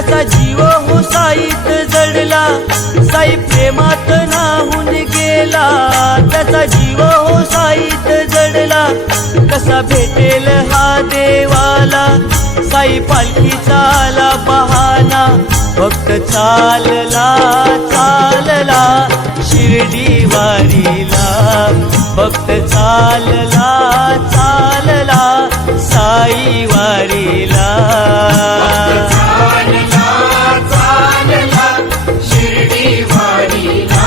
त्याचा जीव हो साईत जडला, साई प्रेमात नाहून गेला, त्याचा जीव हो साईत जडला, कसा भेटेल हा देवाला, साई पालखीचा आला बहाना, भक्त चालला चालला शिर्डी वारीला, भक्त चालला चालला साई वारीला, शिर्डी वारीला,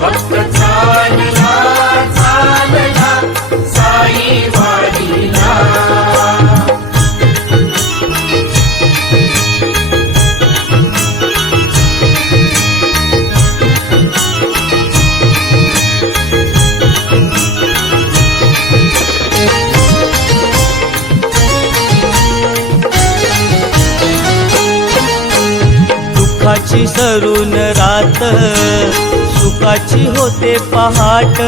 भक्त चालला चालला साई वारीला. दुःखाची सरून रात, सुखाची होते पहाट,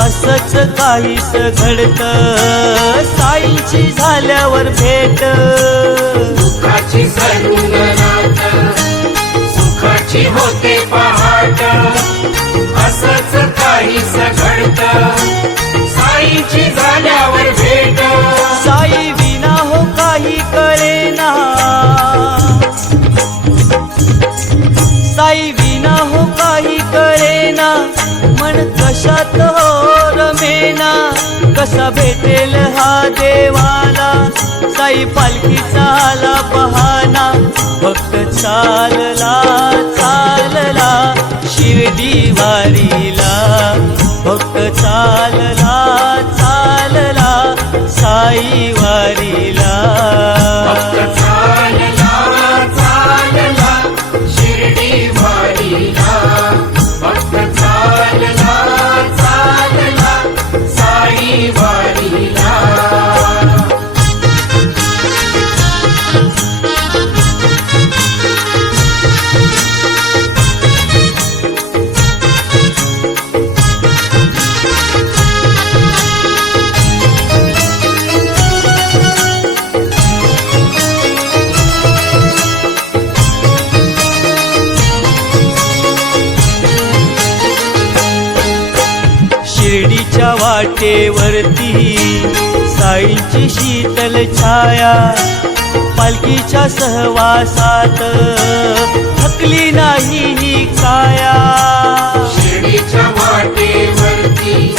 असंच काहीस घडत साईंची झाल्यावर भेट. दुःखाची सरून रात, सुखाची होते पहाट, असंच काहीस घडत साईंची झाल्यावर भेट. साई विना हो काही कळेना, साई विना हो काही कळेना, मन कशात हो रमेना, कसा भेटेल हा देवाला, साई पालखीचा आला बहाना, भक्त चालला चालला शिर्डी वारीला, भक्त चालला चालला साई वारीला, भक्त चालला चालला शिर्डी वारीला, भक्त चालला चालला साई वारीला. शिर्डीच्या वाटेवरती साईंची शीतल छाया, पालखीच्या सहवासात थकली नाही ही काया. शिर्डीच्या वाटेवरती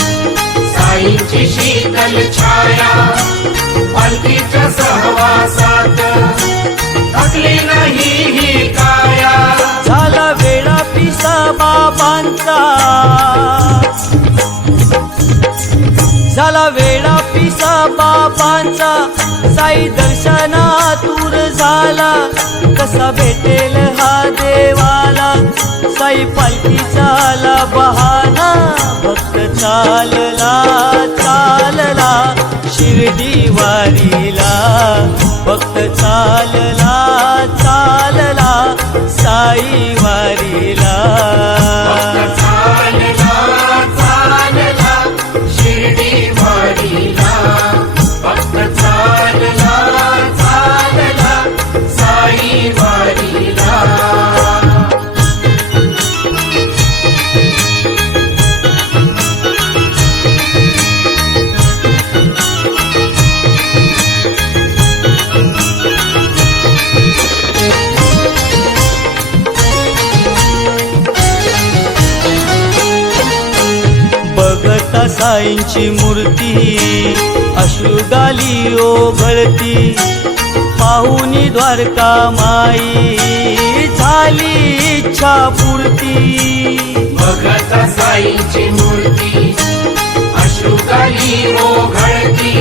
साईंची शीतल छाया, पालखीच्या सहवासात थकली नाही ही काया. झाला वेळा पिसा बाबांचा, झाला वेळा पिसा बाबांचा, साई दर्शनातूर झाला, कसा भेटेल हा देवाला, साई पालखीचा आला बहाना, भक्त चालला चालला शिर्डी वारीला, भक्त चालला चालला साई वारीला, भक्त चालला चालला शिर्डी वारीला, भक्त चालला चालला साई वारीला. बघता साईंची मूर्ती अश्रुगाली ओघळती, पाहुनी द्वारका माई झाली इच्छा पूर्ती. बघता साईंची मूर्ती अश्रुगाली ओघळती,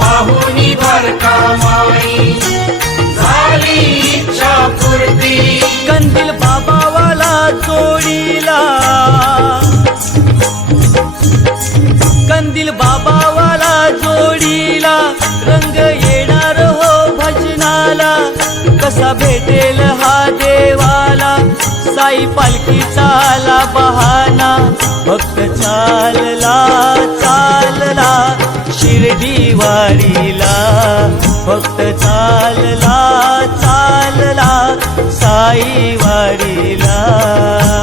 पाहुनी द्वारका माई झाली इच्छा पूर्ती. कंदील बाबावाला जोडीला, कंदील बाबावाला जोडीला, रंग येणार हो भजनाला, कसा भेटेल हा देवाला, साई पालखीचा आला बहाना, भक्त चालला चालला शिर्डी वारीला, भक्त चालला चालला साई वारीला.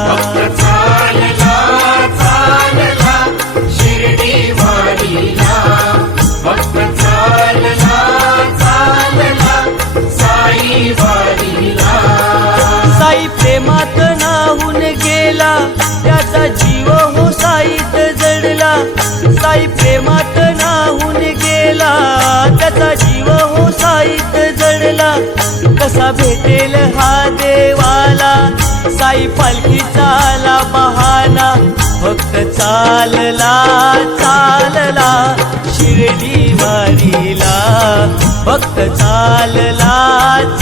भक्त चालला चालला शिर्डी वारीला. भक्त चालला चालला साई वारीला. साई प्रेमात नाहून गेला त्याचा जीव हो साईत जडला. साई प्रेमात नाहून गेला त्याचा जीव हो साईत जडला. कसा भेटेल हा देवाला साई पालखीचा आला बहाना. भक्त चालला चालला शिर्डी वारीला. भक्त चालला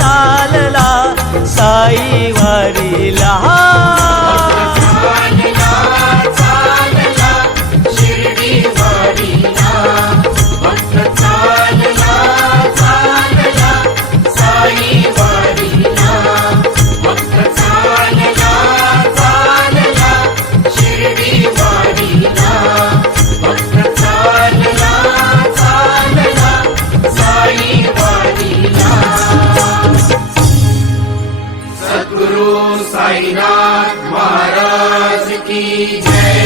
चालला साई वारीला. चालला चालला शिर्डी वारीला. भक्त चालला चालला साई वारीला. भक्त चालला चालला शिर्डी वारीला. भक्त चालला चालला साई वारीला. सद्गुरु साईनाथ महाराज की जय.